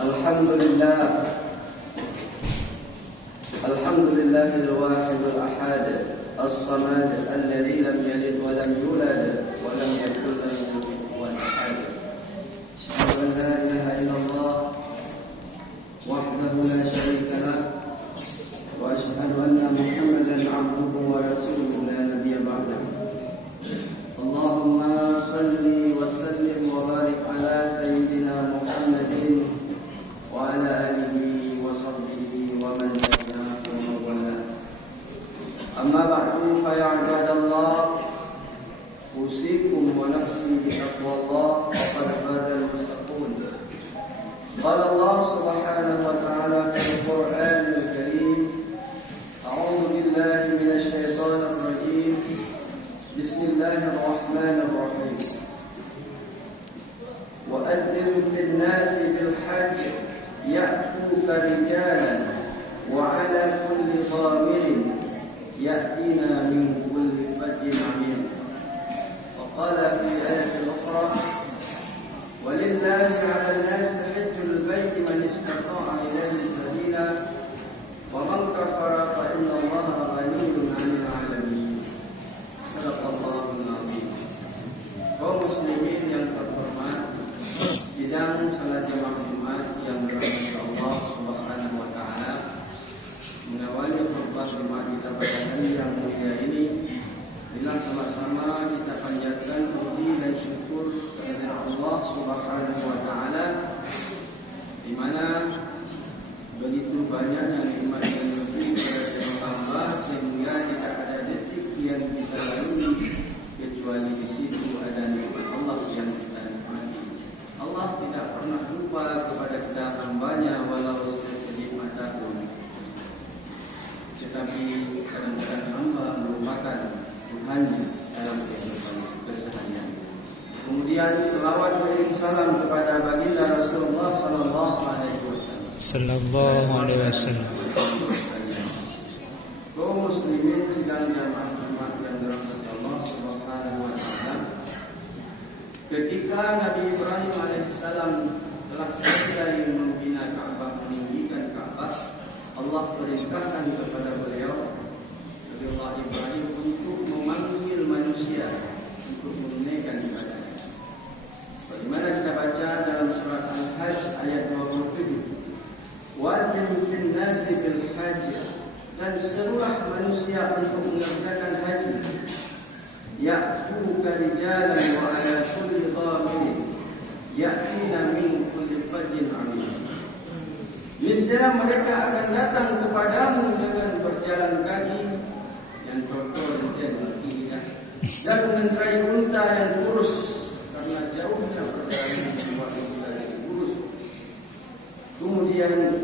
الحمد لله الواحد الأحد الصمد الذي لم يلد ولم يولد ولم يكن له كفوا أحد. أشهد أن لا إله إلا الله وحده لا شريك له وأشهد أن محمدا عبده ورسوله لا نبي بعده. اللهم صل وسلم وبارك على سيدنا محمد وعلى آله وصحبه ومن تبعهم ومن. أما بعد فيا عباد الله أوصيكم ونفسي بتقوى الله وقد فاز المتقون. قال الله سبحانه وتعالى في القرآن الكريم: أعوذ بالله من الشيطان الرجيم. بسم الله الرحمن الرحيم. وأذن في الناس بالحج يأتوك رجالا وعلى كل ضامر يأتينا من كل فج عميق. وقال في آية أخرى: ولله على الناس حج البيت من استطاع إليه سبيلا ومن كفر فإن الله غني عن العالمين. صدق الله العظيم. Kaum muslimin yang terhormat, sidang salat jamaah Jumat yang dirahmati Allah Subhanahu wa taala, mengawali khutbah Jumat kita pada hari yang mulia ini, bila sama-sama kita panjatkan puji dan syukur kepada Allah Subhanahu wa taala, di mana begitu banyaknya nikmat yang diberi kepada hamba sehingga tidak ada detik yang kita lalui kecuali di situ ada nikmat Allah yang kita nikmati. Allah tidak pernah lupa kepada kita hambanya walau sekedip mata pun. Tetapi kadang-kadang hamba melupakan Tuhannya dalam kehidupan keseharian. Kemudian selawat dan salam kepada baginda Rasulullah sallallahu alaihi wasallam. Kaum muslimin sidang jamaah Jumat yang dirahmati Allah Subhanahu wa taala, ketika Nabi Ibrahim alaihissalam telah selesai membina Ka'bah, meninggikan Ka'bah, Allah perintahkan kepada beliau, Nabiullah Ibrahim, untuk memanggil manusia untuk menunaikan ibadahnya. Bagaimana kita baca dalam surat Al-Hajj ayat 27. Wa'adhin fin nasi bil hajj, dan serulah manusia untuk mengerjakan haji. Ya'tuka rijalan wa ala kulli dhamirin ya'tina min kulli fajjin 'amik. Niscaya mereka akan datang kepadamu dengan berjalan kaki yang kotor dan tidak, dan mengendarai unta yang kurus, karena jauhnya perjalanan membuat unta yang kurus. Kemudian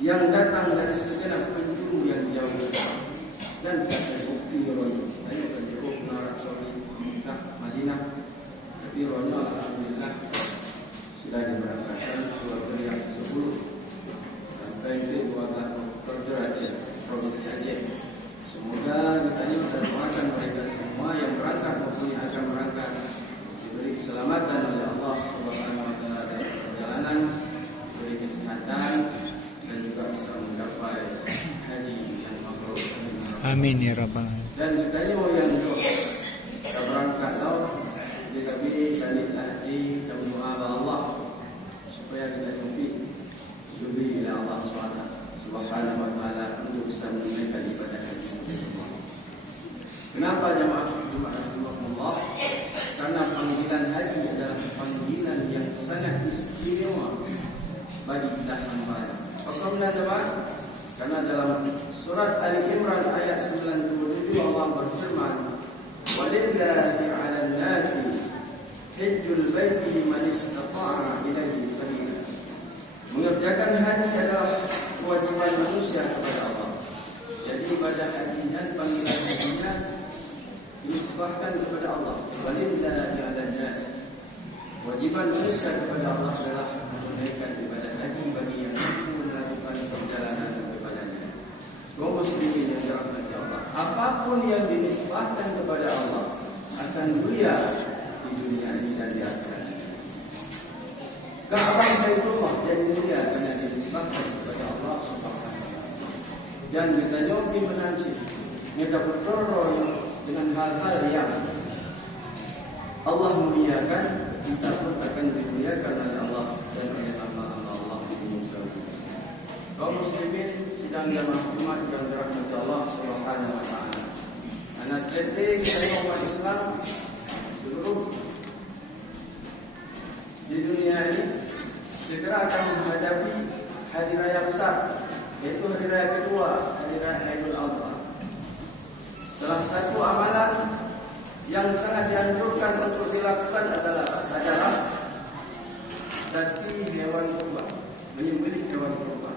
yang datang dari segenap penjuru yang jauh, dan kata bukti rohnya, ayo berjauh Arab Saudi, Mekah, Madinah. Tapi rohnya alhamdulillah sudah diberangkatkan keluarga yang 10 sampai ke 2 kerja Aceh, provinsi Aceh. Semoga kita doakan mereka semua yang berangkat maupun yang akan berangkat diberi keselamatan oleh Allah Subhanahu wa taala dalam perjalanan, diberi kesehatan dan juga bisa mencapai haji yang mabrur. Amin ya rabbal alamin. Dan juga yang kita berangkat Jadi baliklah hati dan berdoa kepada Allah supaya kita lebih ila Allah Subhanahu wa taala untuk bisa menunaikan ibadah haji. Kenapa jemaah Jumat Allah? Karena panggilan haji adalah panggilan yang sangat istimewa bagi kita hamba. Bagaimana jemaah? Karena dalam surat Ali Imran ayat 97 Allah berfirman, walillahi 'alan nasi hajjul baiti man istata'a ilaihi sabila. Mengerjakan haji adalah kewajiban manusia kepada Allah. Jadi pada haji dan panggilan hajinya disebutkan kepada Allah, walillahi 'alan nasi. Kewajiban manusia kepada Allah adalah menunaikan ibadah haji bagi yang mampu melakukan perjalanan kepadanya. Kaum muslimin yang dirahmati Allah, apapun yang dinisbahkan kepada Allah akan mulia di dunia ini dan di akhirat. Ka'bah Baitullah yang mulia karena dinisbahkan kepada Allah Subhanahu wa taala. Dan kita nyobi menanci, kita berdoa dengan hal-hal yang Allah muliakan, kita pun akan dimuliakan oleh Allah dan oleh Allah kaum muslimin sedang jamaah umat yang dirahmati Allah Subhanahu wa taala. Anak letih umat Islam seluruh di dunia ini segera akan menghadapi hari raya besar, yaitu hari raya kedua, hari raya Idul Adha. Salah satu amalan yang sangat dianjurkan untuk dilakukan adalah tasbih hewan kurban, menyembelih hewan kurban.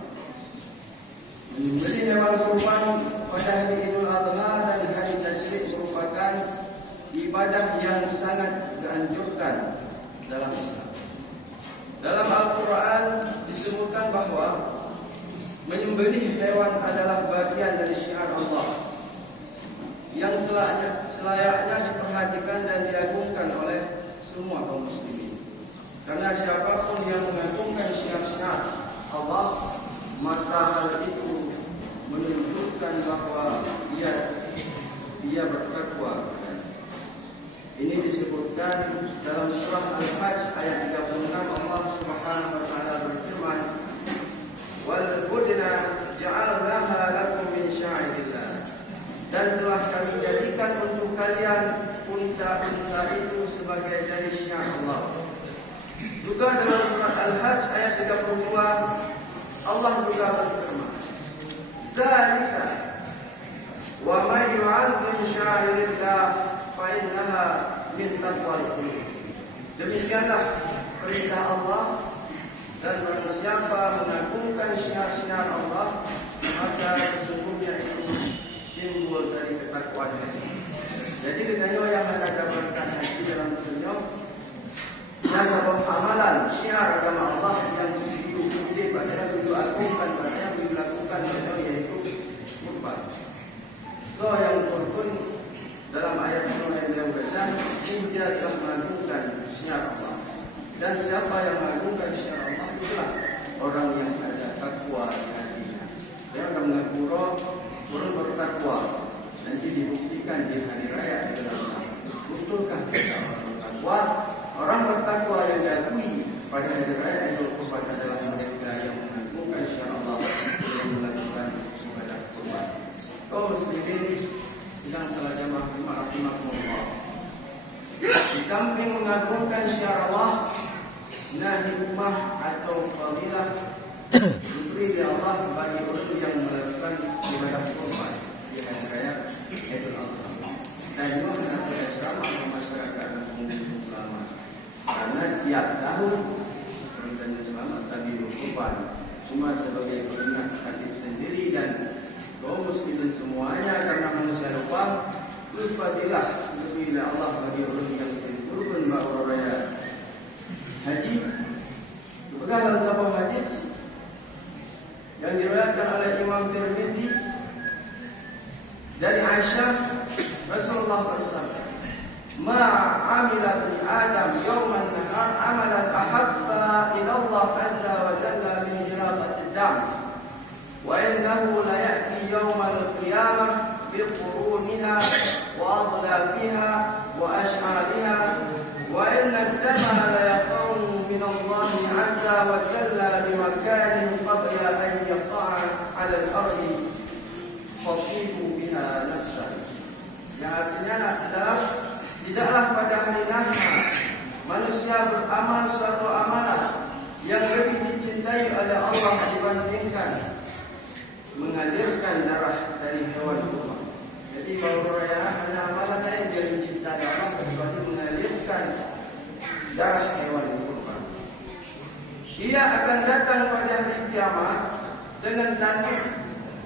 Menyembelih hewan kurban pada hari Idul Adha dan hari Tasyrik merupakan ibadah yang sangat dianjurkan dalam Islam. Dalam Al-Quran disebutkan bahawa menyembelih hewan adalah bagian dari syiar Allah yang selayaknya diperhatikan dan diagungkan oleh semua kaum muslimin. Karena siapapun yang mengagungkan syiar-syiar Allah, maka hal itu menunjukkan bahawa dia bertakwa. Ini disebutkan dalam surah Al-Hajj ayat 36. Allah Subhanahu wa taala berfirman, "Wal budna ja'alnaha lakum min sya'irillah." Dan telah kami jadikan untuk kalian unta-unta itu sebagai dari syiar Allah. Juga dalam surah Al-Hajj ayat 32 Allah juga berfirman, "Zalika wa may yu'azzim sya'irillah fa innaha min taqwal qulub." Demikianlah perintah Allah, dan barang siapa mengagungkan syiar-syiar Allah, maka sesungguhnya itu timbul dari ketakwaan hati. Jadi dengan yang ada gambarkan haji dalam dunia, nasabah amalan syiar agama Allah yang diikuti pada diagungkan pada yang dilakukan pada yaitu kurban. So yang kurban dalam ayat yang baca, dia telah mengagungkan syiar Allah. Dan siapa yang mengagungkan syiar Allah itulah orang yang ada takwa di hatinya. Dia akan mengaku orang bertakwa. Nanti dibuktikan di hari raya Idul Adha. Betulkah kita orang bertakwa? Orang bertakwa yang diakui pada hari raya Idul Adha adalah mereka yang mengagungkan syiar Allah dan melakukan ibadah kurban. Kaum muslimin sedang salah jamaah rahimahumullah. Di samping mengagungkan syiar Allah, hikmah atau fadilah diberi oleh Allah bagi orang yang melakukan ibadah kurban di hari raya Idul Adha. Dan juga mengatur Islam atau masyarakat umum selamat. Karena tiap tahun perintah selamat sabilul kurban cuma sebagai peringat hadis sendiri dan kaum muslimin semuanya karena manusia lupa berfadilah diberi Allah bagi orang yang berkurban bahwa raya haji. Juga dalam sebuah hadis yang diriwayatkan oleh Imam Tirmidzi dari Aisyah, Rasulullah bersabda, "Ma 'amila bi Adam yawman nahar amalan ahabba ila Allah azza wa jalla min iradat ad-dam wa innahu la ya'ti yawmal qiyamah bi quruniha wa adlafiha wa ash'ariha wa inna ad-dama la yaqawnu min Allah azza wa jalla bi makanin qabla an yaqa'a 'ala al-ardi fatibu biha nafsahu." Yang artinya adalah tidaklah pada hari nanti manusia beramal suatu amalan yang lebih dicintai oleh Allah dibandingkan mengalirkan darah dari hewan kurban. Jadi bahwa raya hanya amalan yang dia dicintai Allah dibanding mengalirkan darah hewan kurban. Ia akan datang pada hari kiamat dengan tanah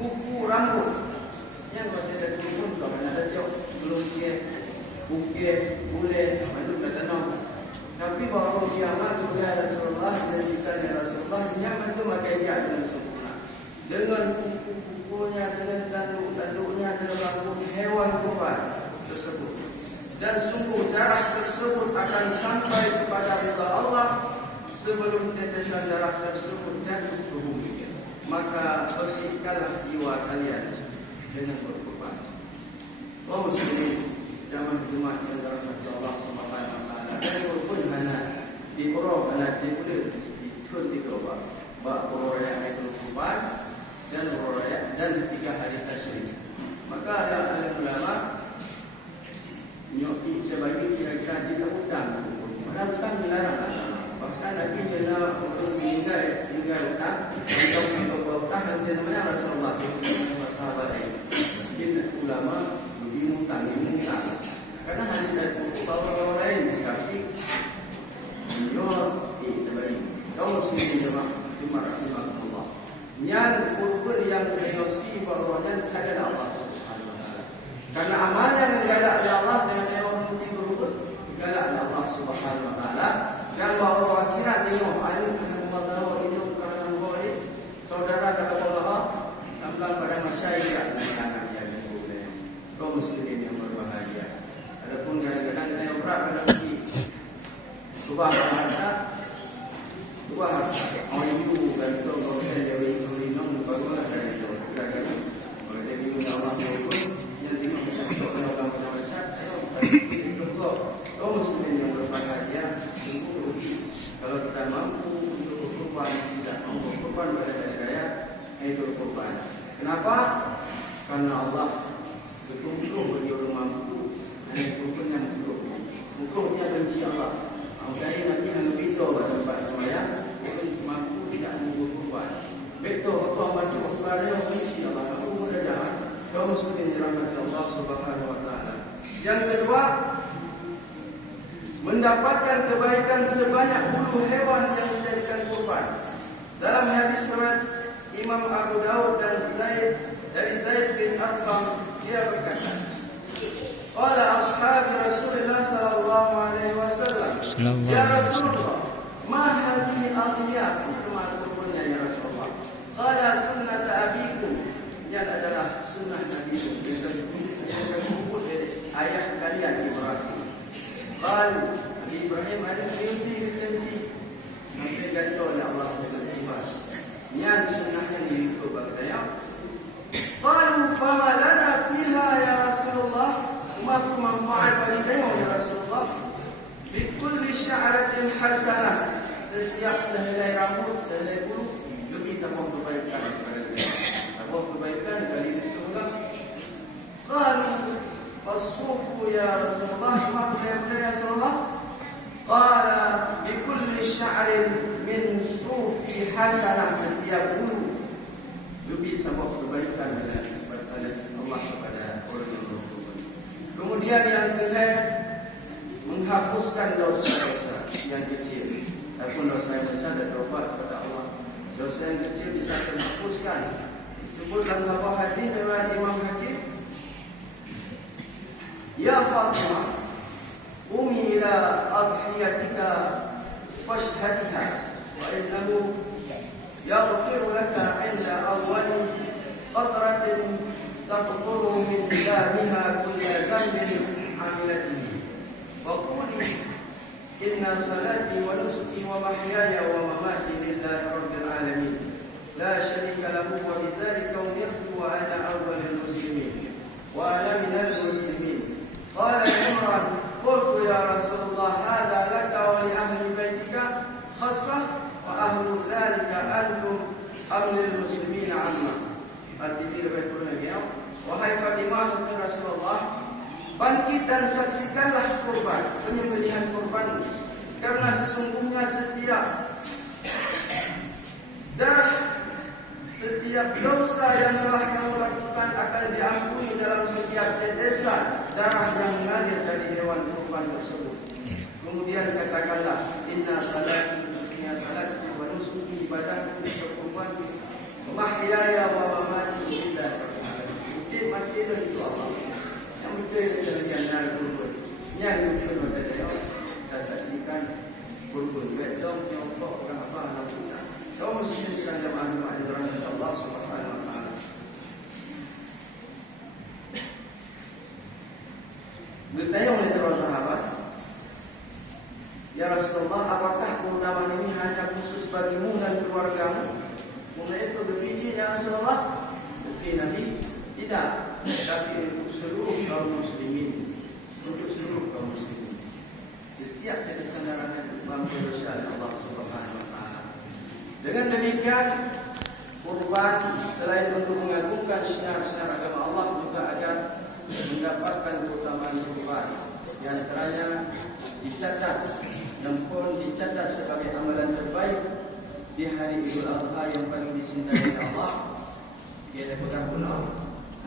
kuku rambut yang berada di pun kalau ada jauh belum dia bukit boleh maju ke tanah. Tapi bahawa kiamat kepada Rasulullah dan kita ya Rasulullah kiamat itu maka dia akan sempurna dengan kuku-kukunya, dengan tanduk-tanduknya, dengan rambut hewan kurban tersebut. Dan sungguh darah tersebut akan sampai kepada ridha Allah sebelum tetesan darah tersebut jatuh ke bumi, maka bersihkanlah jiwa kalian dengan berkorban. Kaum muslimin jamaah Jumat yang dirahmati Allah Subhanahu wa taala, dari pun hana di pura hana di kulit itu dicoba bab raya Idul Kurban dan raya dan 3 hari tasyrik. Maka ada ulama nyoki sebagai kira-kira jika utang, padahal utang dilarang. Bahkan lagi jena untuk tinggal utang untuk utang dan namanya Rasulullah sahabat ini. Ulama dimutang. Karena hanya dari buku bawa lain, tapi menurut sebagai kaum muslimin jemaah Allah. Yang kurban yang meyosi baruan saja Allah Subhanahu wa taala. Karena amal yang galak Allah dengan orang muslim kurban galak Allah Subhanahu wa taala. Dan bahawa akhirat tengok alim Allah itu karena boleh saudara kata Allah tambah pada masyarakat anak yang boleh. Kaum muslimin yang berbahagia. Adapun kadang-kadang saya berat pada pergi subah harta orang ibu dan itu kalau saya jadi minum barulah dari itu kadang-kadang kalau dia minum Allah pun yang tengok kalau orang masyarakat itu kaum muslimin yang berbahagia kalau kita mampu untuk berkorban, tidak mampu berkorban pada daya itu berkorban. Kenapa? Karena Allah betul-betul bagi orang mampu dan berkorban yang betul. Hukum dia benci Allah. Jadi nanti hanya betul pada tempat semaya, orang mampu tidak mampu berkorban. Betul apa macam berkorban yang benci Allah. Kamu mudah jalan. Kaum muslimin dirahmati Allah Subhanahu wa taala. Yang kedua, mendapatkan kebaikan sebanyak bulu hewan yang dijadikan kurban. Dalam hadis riwayat Imam Abu Dawud dan Zaid bin Arqam, dia berkata, qala ashabi Rasulullah sallallahu alaihi wasallam, ya Rasulullah, ma hadhihi al-aqiyah? Kurban kurbannya ya Rasulullah. Qala sunnat abikum, yang adalah sunnah Nabi yang kumpul dari ayah kalian Ibrahim. Lalu Nabi Ibrahim ada tensi nanti ganti oleh Allah dengan ikhlas. Yang sunnahnya itu berkata, qalu fama lana fiha ya Rasulullah, umatku manfaat bagi kamu ya Rasulullah. Bikulli sya'ratin hasanah, setiap sehelai rambut, sehelai bulu lebih tambah kebaikan kepada kita. Tambah kebaikan kali itu juga. Qalu fasufu ya Rasulullah, maka ya Rasulullah. Qala bikulli sya'rin min sufi hasanah, setiap bulu lebih sebab kebaikan dari Allah kepada orang yang berkorban. Kemudian yang kedua, menghapuskan dosa-dosa yang kecil. Adapun dosa yang besar dan taubat kepada Allah. Dosa yang kecil bisa terhapuskan. Disebut dalam sebuah hadis riwayat Imam Hakim, ya Fatimah, qumi ila adhiyatika fashhadha wa innahu yaghfiru laka 'inda awwali qatratin taqturu min damiha kulla dhanbin 'amilatihi. Wa quli inna salati wa nusuki wa mahyaya wa mamati lillahi rabbil alamin la syarika lahu wa bidzalika umirtu wa ana awwalul muslimin wa ana minal muslimin. Qala Imran, qultu ya Rasulullah, hadha laka wa li ahli baitika khassah wa ahlu dzalika antum amrul muslimin amma. Artinya lebih lagi, wahai Fatimah ya Rasulullah, bangkit dan saksikanlah kurban, penyembelihan kurban, karena sesungguhnya setiap dosa yang telah kamu lakukan akan diampuni dalam setiap tetesan darah yang mengalir dari hewan kurban tersebut. Kemudian katakanlah, inna salati, sesungguhnya salatku wa nusuki, ibadahku untuk kurban, mahyaya wa mamati lillahi rabbil alamin. Hidup mati itu Allah. Yang betul itu yang kurban. Yang betul adalah kita saksikan kurban. Betul yang orang apa nak kita. Kaum muslimin sekalian jemaah dirahmati Allah Subhanahu wa taala. Bertanya oleh para sahabat, ya Rasulullah, apakah keutamaan ini hanya khusus bagimu dan keluargamu. Mulai itu berbiji ya Rasulullah. Bukti Nabi tidak, tapi untuk seluruh kaum muslimin. Untuk seluruh kaum muslimin. Setiap kita sandarannya mampu dosa Allah Subhanahu wa taala. Dengan demikian, kurban selain untuk mengagungkan syiar-syiar agama Allah juga agar mendapatkan keutamaan kurban. Di antaranya dicatat dan pun dicatat sebagai amalan terbaik di hari Idul Adha yang paling dicintai oleh Allah. Dia adalah guna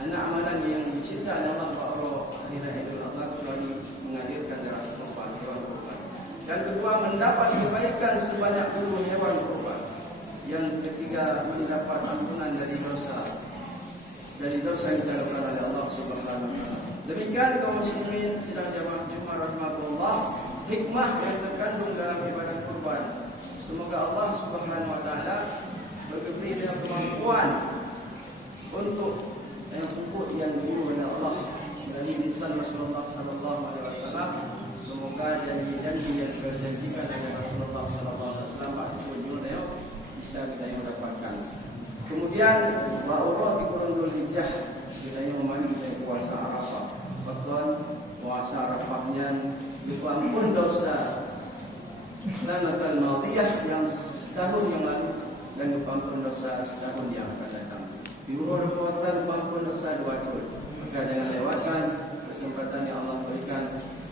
anak amalan yang dicintai oleh Allah pada hari Idul Adha kecuali menghadirkan darah kurban, hewan kurban. Dan kedua, mendapat kebaikan sebanyak 10 hewan kurban. Yang ketiga, mendapat ampunan dari dosa yang dilakukan oleh Allah Subhanahu wa taala. Demikian kaum muslimin sidang jamaah Jumat rahmatullah, hikmah yang terkandung dalam ibadah kurban. Semoga Allah Subhanahu wa taala memberi kita kemampuan untuk yang pupuk yang diberi oleh Allah dari lisan Rasulullah sallallahu alaihi wasallam. Semoga janji-janji yang dijanjikan oleh Rasulullah sallallahu alaihi wasallam ujungnya bisa kita yang dapatkan. Kemudian ba'urah di bulan Dzulhijjah kita yang memanggil puasa Arafah. Betul, puasa Arafahnya diampun dosa sanatan madiyah yang setahun yang lalu dan diampun dosa setahun yang akan datang. Diurut-urutkan diampun dosa 2 tahun. Maka jangan lewatkan kesempatan yang Allah berikan,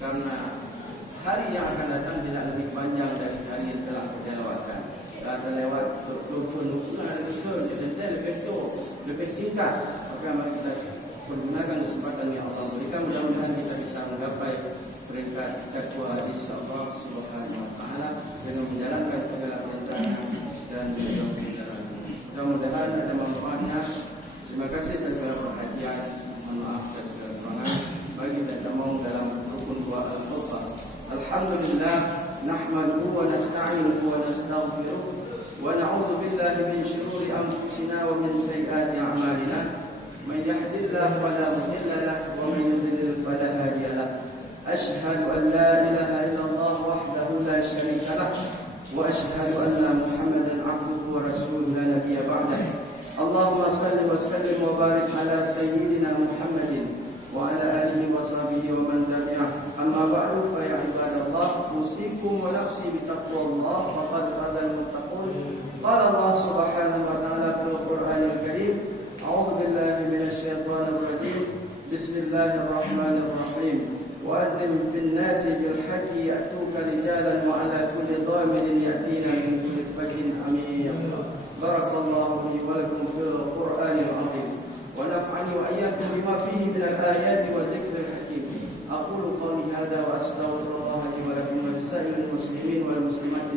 karena hari yang akan datang tidak lebih panjang dari hari yang telah kita lewatkan. Ada lewat rukun-rukun, ada rukun, dan lebih singkat. Maka mari kita pergunakan kesempatan yang Allah berikan. Mudah-mudahan kita bisa menggapai peringkat takwa insya-Allah Subhanahu wa taala dengan menjalankan segala perintah dan menjauhi-jauhi. Mudah-mudahan ada manfaatnya. Terima kasih segala perhatian. Mohon maaf atas segala kekurangan. Bagi kita mau dalam rukun dua al-Fatihah. Alhamdulillah, nahmaduhu wa nasta'inuhu wa nastaghfiruh wa na'udzu billahi min shururi anfusina wa min sayyiati a'malina. Man yahdihillahu fala mudilla lahu wa man yudlil fala hadiya lahu. أشهد أن لا إله إلا الله وحده لا شريك له وأشهد أن محمدا عبده ورسوله لا نبي بعده. اللهم صل وسلم وبارك على سيدنا محمد وعلى آله وصحبه ومن تبعه. أما بعد فيا عباد الله أوصيكم ونفسي بتقوى الله فقد فاز المتقون. قال الله سبحانه وتعالى في القرآن الكريم: أعوذ بالله من الشيطان الرجيم. بسم الله الرحمن الرحيم. وأذن في الناس بالحج يأتوك رجالا وعلى كل ضامر يأتينا من كل فج عميق. بارك الله لي ولكم في القرآن العظيم ونفعني وإياكم بما فيه من الآيات والذكر الحكيم. أقول قولي هذا وأستغفر الله لي ولكم ولسائر المسلمين والمسلمات.